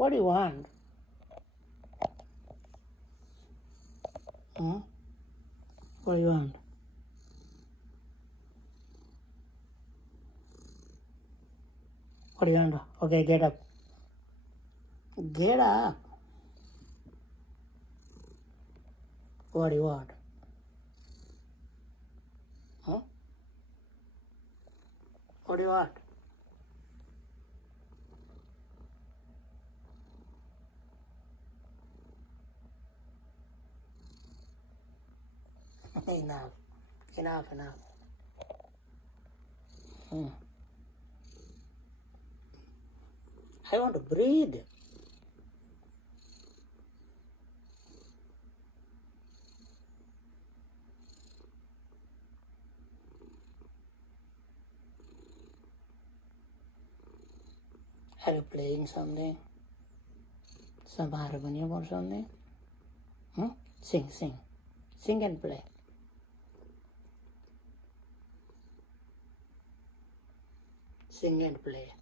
What do you want? Hmm? What do you want? What do you want? Okay, get up. Get up. What do you want? Huh? What do you want? Enough. Enough. Hmm. I want to breathe. Are you playing something? Some harmonium or something? Hmm? Sing. Sing and play. Sing and play.